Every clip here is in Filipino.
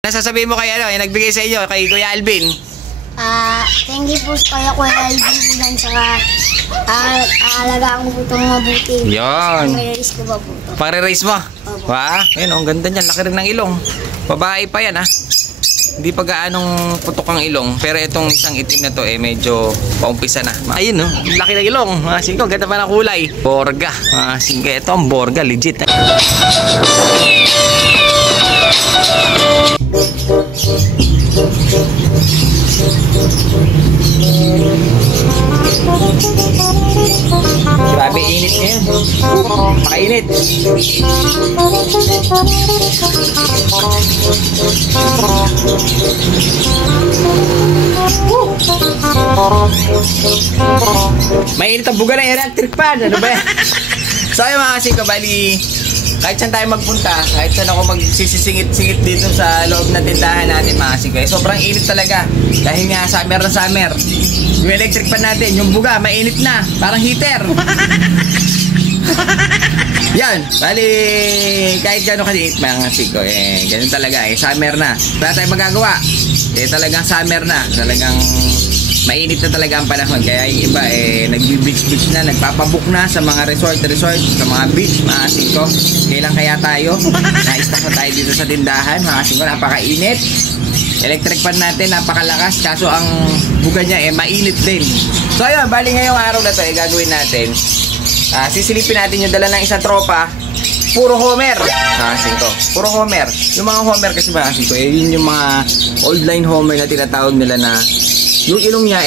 Nasasabihin mo kay yung nagbigay sa inyo, kay Kuya Alvin? Thank you po kaya Kuya Alvin po dyan, saka aalagaan ko po itong mabuti. Yun. May-raise ko ba po ito? Pare-raise mo? Opo. Wah, ayun, ang ganda niyan. Laki rin ng ilong. Babae pa yan, ha? Hindi pa gaanong putok ang ilong. Pero itong isang itim na to, medyo paumpisa na. Ayun, no? Laki ng ilong. Mga singko, ganda pa ng kulay. Borga. Mga singko, ito ang Borga. Legit, Grabe, init niya yan. Makainit. Mainit ang buga ng electric fan. Ano ba yan? So ayun mga kasing kabali, kahit saan tayo magpunta, kahit saan ako magsisisingit-singit dito sa loob ng tindahan natin mga kasing kabali, sobrang init talaga. Dahil nga summer na summer. Yung electric fan natin, yung buga, mainit na. Parang heater. Yan, bali, kahit gano'n kasi mga siko, ganun talaga, summer na. Wala tayong magagawa. Talagang summer na. Talagang mainit na talaga ang panahon. Kaya yung iba, nag-beach na, nagpapabook na sa mga resort, sa mga beach, mga siko. Kailan kaya tayo? Na-stack na tayo dito sa tindahan, mga siko, napakainit. Electric fan natin, napakalakas. Kaso ang buga niya, mainit din. So ayun, bali ngayong araw na to, gagawin natin. Sisilipin natin yung dala ng isang tropa. Puro Homer. Puro Homer. Yung mga Homer kasi ba, yun yung mga old line Homer na tinatawag nila na yung ilong niya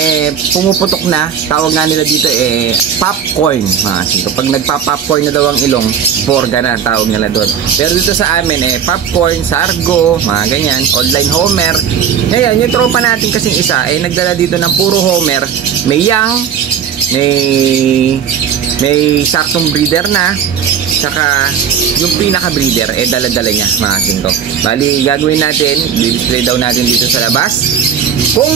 pumuputok na. Tawag nga nila dito popcorn. Pag nagpa-popcorn na daw ang ilong, Borga na tawag nila doon. Pero dito sa amin popcorn, sargo, mga ganyan, old line Homer. Ngayon, yung tropa natin kasing isa nagdala dito ng puro Homer. May young, may saktong breeder na, saka yung pinaka-breeder, dala-dala niya, mga singko. Bali, gagawin natin, display daw natin dito sa labas. Kung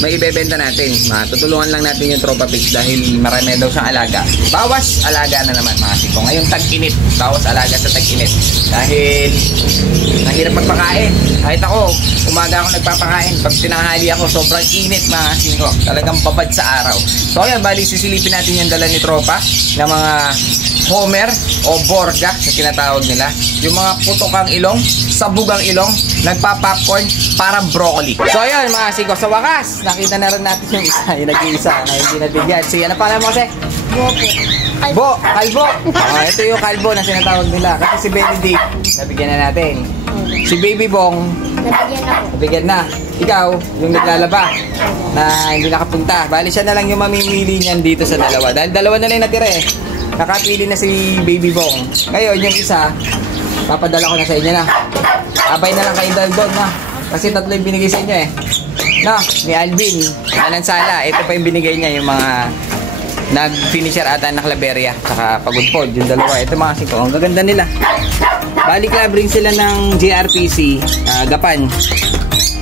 may ibebenta natin, tutulungan lang natin yung tropa pigs dahil marami daw siyang alaga. Bawas alaga na naman, mga singko. Ngayon, tag-init. Bawas alaga sa tag-init. Dahil nahirap magpakain. Kahit ako, umaga ako nagpapakain. Pag tinanghali ako, sobrang init, mga singko. Talagang babad sa araw. So, ayan, bali, sisilipin natin yung dala ni tropa na mga Homer o Borga na tinatawag nila. Yung mga putokang ilong, sabugang ilong, nagpa-popcorn, parang broccoli. So ayun mga siko, sa wakas, nakita na rin natin yung isa, yung nag-iisa na hindi nabigyan. Si ano pala mo kasi? Bo. Kalbo. Ito yung kalbo na sinatawag nila. Kasi si Baby D, nabigyan na natin. Si Baby Bong, nabigyan na. Ikaw, yung naglalaba na hindi nakapunta. Bali siya na lang yung mamimili niyan dito sa dalawa. Dahil dalawa na lang natira Nakapili na si Baby Bong. Ngayon, yung isa, papadala ko na sa inyo na. Abay na lang kayo dahil doon na. Kasi tatlo yung binigay sa inyo No, ni Alvin, Anansala. Ito pa yung binigay niya, yung mga nag-finisher ata na Claveria. Saka Pagudpod, yung dalawa. Ito mga siko, ang gaganda nila. Bali clubbing sila ng JRPC, Gapan.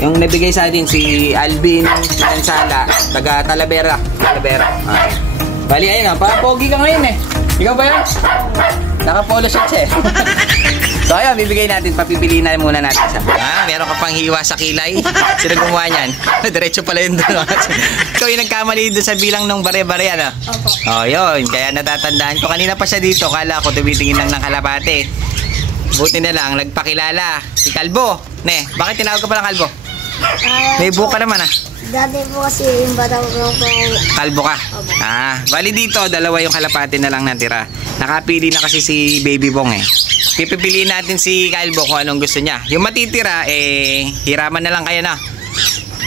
Yung nabigay sa atin si Alvin, Anansala, taga Talavera. Bali ayun parang pogi ka ngayon Ikaw ba yun? Naka-polo shirt siya So ayun, bibigay natin, papipili na muna natin siya. Meron ka pang hiwa sa kilay. Sino gumawa niyan? Diretso pala yun doon. Ikaw yung nagkamali doon sa bilang ng bare-bare Opo. Yun, kaya natatandaan ko. Kanina pa siya dito, kala ko tumitingin lang ng kalapate. Buti na lang, nagpakilala. Si Kalbo. Bakit tinawag ka pala Kalbo? May buka naman Dati po kasi yung bata ko lang po. Kalbo ka? Opo. Bali dito, dalawa yung kalapate na lang natira. Nakapili na kasi si Baby Bong Pipiliin natin si Kalbo kung anong gusto niya. Yung matitira, hiraman na lang kayo na.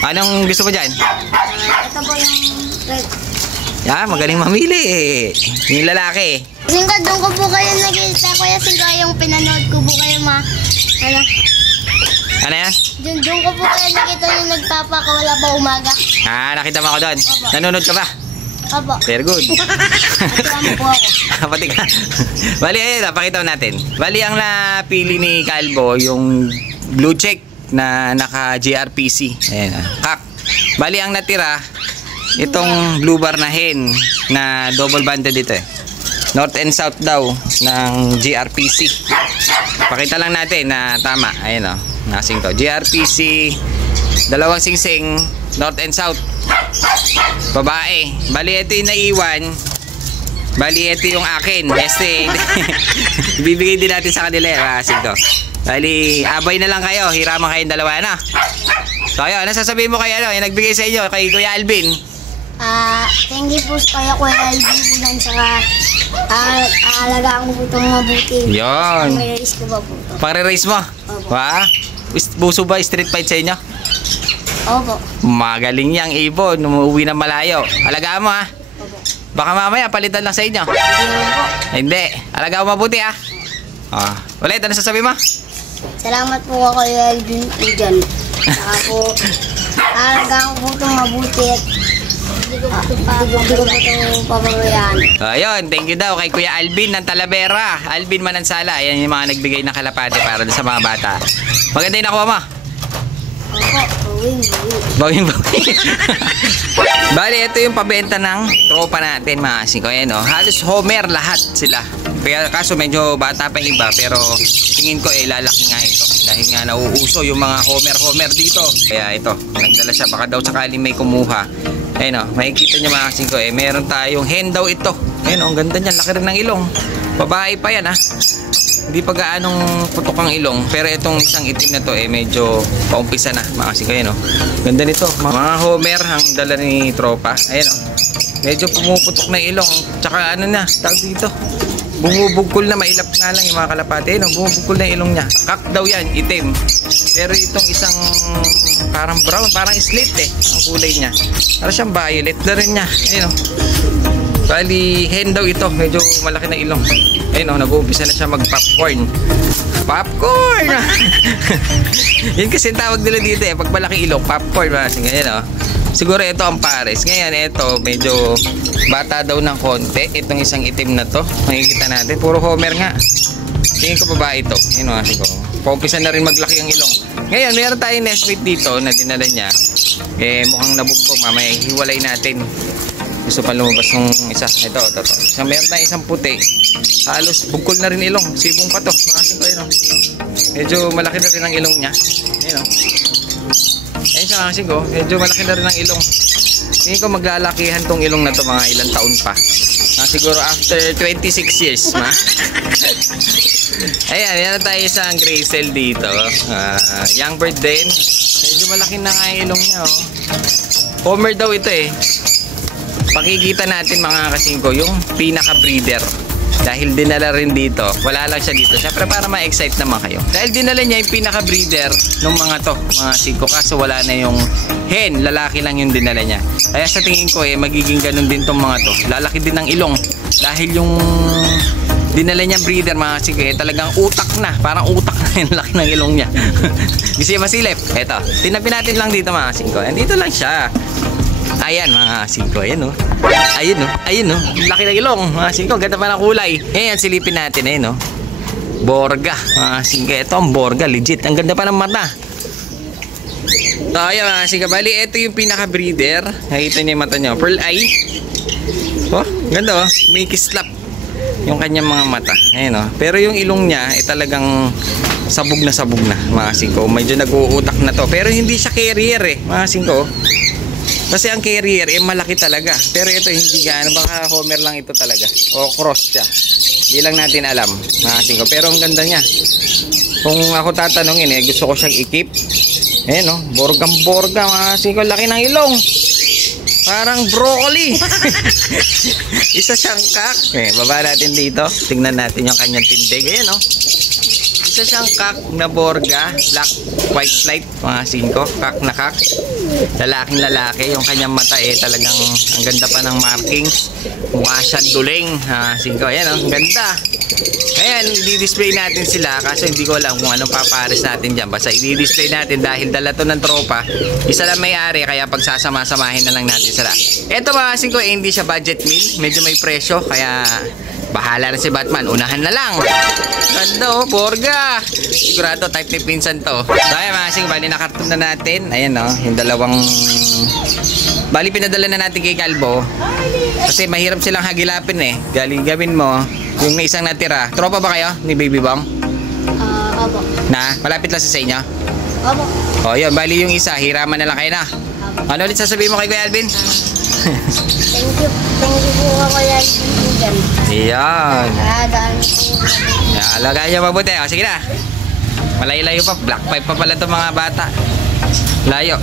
Anong gusto mo dyan? Ito po yung red. Magaling mamili Yung lalaki. Singka, doon ko po kayo nakita. Kuya Singka, yung pinanood ko po kayo Ano yan? Doon ko po kayo nakita yung nagpapakawala pa umaga. Nakita mo ako doon? Nanonood ka ba? Opo. Very good. Kasama po ako. Pati ka. Bali, ayun, pakita natin. Bali, ang napili ni Kalbo, yung blue check na naka-JRPC. Ayan, kak. Bali, ang natira, itong blue bar na hen na double banded dito North and South daw ng JRPC. Pakita lang natin na tama. Ayun Nasing to. GRPC, dalawang singsing, north and south. Babae. Bali, ito yung naiwan. Bali, ito yung akin. Este, ibibigay din natin sa kanila. Nasing to. Bali, abay na lang kayo. Hiraman kayong dalawa na. So, ayun. Ano sasabihin mo kay ano? Yung nagbigay sa inyo, kay Kuya Alvin. Thank you po kaya Kuya Alvin po dyan, saka aalagaan ko po itong mabuti. Yun. May race ko ba po ito? Pare-race mo? Opo. Ha? Buso ba street fight sa inyo? Opo. Magaling yang ibon. Umuwi na malayo. Alagaan mo ha. Opo. Baka mamaya palitan lang sa inyo. Hindi po. Hindi. Alagaan mo mabuti ha. Ulit, ano sasabihin mo? Salamat po kay Kuya Alvin po dyan. Saka po, aalagaan ko po itong mabuti at hindi ko po itong papabayaan. Ayun, thank you daw kay Kuya Alvin ng Talavera. Alvin Manansala. Yan yung mga nagbigay ng kalapate para sa mga bata. Maganda yung nakuha mo. Opo, Bawing. Bali, ito yung pabenta ng tropa natin mga singko. Ayan o, halos Homer lahat sila. Kaya kaso medyo bata pa yung iba, pero tingin ko lalaki nga ito. Dahil nga nauuso yung mga Homer dito. Kaya ito, nagdala siya. Baka daw sakaling may kumuha. Ayan o, makikita nyo mga singko meron tayong hen daw ito. Ayan o, ang ganda niyan, laki rin ng ilong. Babae pa yan ha. Hindi pa gaanong putok ang ilong, pero itong isang itim na to medyo paumpisa na mga singko. Ayan o, ganda nito. Mga Homer ang dala ni tropa. Ayan o, medyo pumuputok na ilong. Tsaka ano na, tawag dito, bumubugkol na, mailap nga lang yung mga kalapate. Ayan o, bumubugkol na ilong niya. Kak daw yan, itim. Pero itong isang parang brown, parang slate ang kulay niya. Parang siyang violet na rin niya. Ayan o, bali hen daw ito, medyo malaki na ilong. Ayun o, nag-uumpisa na siya mag-popcorn. Popcorn! Yun kasi tawag nila dito pag malaki ilong, popcorn. Ganyan o. Siguro ito ang pares. Ngayon ito, medyo bata daw ng konti. Itong isang itim na to, makikita natin. Puro Homer nga. Tingin ko babae ito. Ayun o, siguro. Paumpisa na rin maglaki ang ilong. Ngayon, meron tayong nestmate dito na dinala niya. Mukhang nabugbog. Mamaya hiwalay natin. Gusto pa lumabas ng isa. Ito. So, meron tayong isang puti. Halos bugkol na rin ilong. Sibong pa to. Medyo malaki na rin ang ilong niya. Ayun o. Ayun siya kasi ko. Medyo malaki na rin ang ilong. Tingin ko maglalakihan tong ilong na to mga ilang taon pa. Siguro after 26 years. Ayan, yan na tayo isang gray cell dito. Young bird din. Medyo malaki na nga yung ilong niya. Homer daw ito Pakikita natin mga kasingko yung pinaka-breeder. Dahil dinala rin dito. Wala lang siya dito. Siyempre para ma-excite naman kayo. Dahil dinala niya yung pinaka-breeder ng mga to, mga singko. Kaso wala na yung hen. Lalaki lang yung dinala niya. Kaya sa tingin ko magiging ganun din tong mga to. Lalaki din ng ilong. Dahil yung dinala niyang breeder mga singko talagang utak na. Parang utak na yung laki ng ilong niya. Gusto niya masilip? Eto. Tinabi natin lang dito mga singko. Dito lang siya. Ayan mga singko, ayan o. Ayun o. Laki ng ilong mga singko, ganda pa ng kulay. Ayan, silipin natin, ayan o. Borga mga singko. Ito ang Borga, legit. Ang ganda pa ng mata. So ayan mga singko, bali ito yung pinaka-breeder. Nakita niyo yung mata niyo, pearl eye. Oh, ganda o. May kislap yung kanyang mga mata. Ayan o. Pero yung ilong niya talagang sabog na mga singko. Medyo nag-uutak na to. Pero hindi siya carrier mga singko. Kasi ang carrier malaki talaga. Pero ito hindi gaano, baka Homer lang ito talaga. O cross siya. Hindi lang natin alam mga singko. Pero ang ganda niya. Kung ako tatanungin gusto ko siyang i-keep. Ayan o, borgang-borga mga singko. Laki ng ilong. Parang broccoli. Isa siyang kak. Baba natin dito. Tingnan natin yung kanyang tindig. Ayan o. Isa siyang kak na Borga, black, white light, mga singko, kak na kak. Lalaking lalaki, yung kanyang mata talagang ang ganda pa ng markings. Mukha siyang duling, singko. Ayan ang ganda. Ayan, i-display natin sila, kaso hindi ko alam kung anong papares natin dyan. Basta i-display natin dahil dala to ng tropa. Isa lang may-ari, kaya pagsasama-samahin na lang natin sila. Ito mga singko, hindi siya budget meal, medyo may presyo, kaya bahala na si Batman, unahan na lang. Ganda Borga. Sigurado type ni pinsan to. So ayan mga sing, bali nakarton na natin. Ayan yung dalawang bali pinadala na natin kay Calvo. Kasi mahirap silang hagilapin Galing gawin mo yung isang natira. Tropa ba kayo ni Baby Bong? Opo. Na, malapit lang sa inyo? Opo. O, yun. Bali yung isa. Hiraman na lang kayo na. Opo. Ano ulit sasabihin mo kay Kuya Alvin? Thank you. Thank you po ako Kuya Alvin po dyan. Iyan. Alagaan po. Alagaan niyo mabuti. O, sige na. Malayo-layo pa. Black pipe pa pala itong mga bata. Layo.